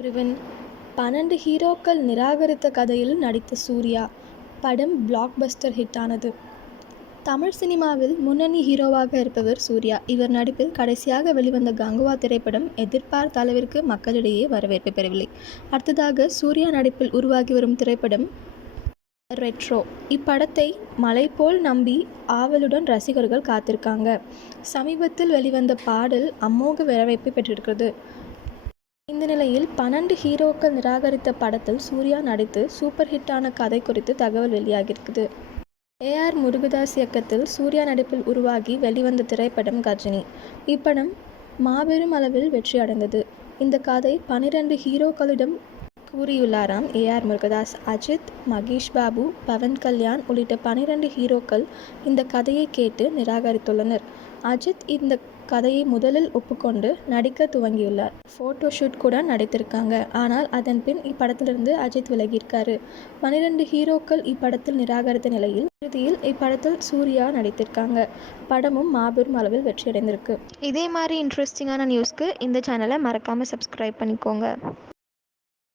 ஒருவன் பன்னெண்டு ஹீரோக்கள் நிராகரித்த கதையில் நடித்த சூர்யா படம் பிளாக் பஸ்டர் ஹிட்டானது தமிழ் சினிமாவில் முன்னணி ஹீரோவாக இருப்பவர் சூர்யா. இவர் நடிப்பில் கடைசியாக வெளிவந்த கங்குவா திரைப்படம் எதிர்பார்த்த அளவிற்கு மக்களிடையே வரவேற்பு பெறவில்லை. அடுத்ததாக சூர்யா நடிப்பில் உருவாகி வரும் திரைப்படம் ரெட்ரோ இப்படத்தை மலை போல் நம்பி ஆவலுடன் ரசிகர்கள் காத்திருக்காங்க. சமீபத்தில் வெளிவந்த பாடல் அமோக வரவேற்பை பெற்றிருக்கிறது. இந்த நிலையில் பன்னெண்டு ஹீரோக்கள் நிராகரித்த படத்தில் சூர்யா நடித்து சூப்பர் ஹிட்டான கதை குறித்து தகவல் வெளியாகியிருக்குது. ஏஆர் முருகதாஸ் இயக்கத்தில் சூர்யா நடிப்பில் உருவாகி வெளிவந்த திரைப்படம் கஜினி இப்படம் மாபெரும் அளவில் வெற்றி அடைந்தது. இந்த கதை பனிரெண்டு ஹீரோக்களிடம் கூறியுள்ளாராம் ஏஆர் முருகதாஸ் அஜித் மகேஷ் பாபு பவன் கல்யாண் உள்ளிட்ட பனிரெண்டு ஹீரோக்கள் இந்த கதையை கேட்டு நிராகரித்துள்ளனர். அஜித் இந்த கதையை முதலில் ஒப்புக்கொண்டு நடிக்க துவங்கியுள்ளார். ஃபோட்டோ ஷூட் கூட நடித்திருக்காங்க. ஆனால் அதன் பின் இப்படத்திலிருந்து அஜித் விலகியிருக்காரு. பனிரெண்டு ஹீரோக்கள் இப்படத்தில் நிராகரித்த நிலையில் இறுதியில் இப்படத்தில் சூர்யா நடித்திருக்காங்க. படமும் மாபெரும் அளவில் வெற்றியடைந்திருக்கு. இதே மாதிரி இன்ட்ரெஸ்டிங்கான நியூஸ்க்கு இந்த சேனலை மறக்காமல் சப்ஸ்கிரைப் பண்ணிக்கோங்க.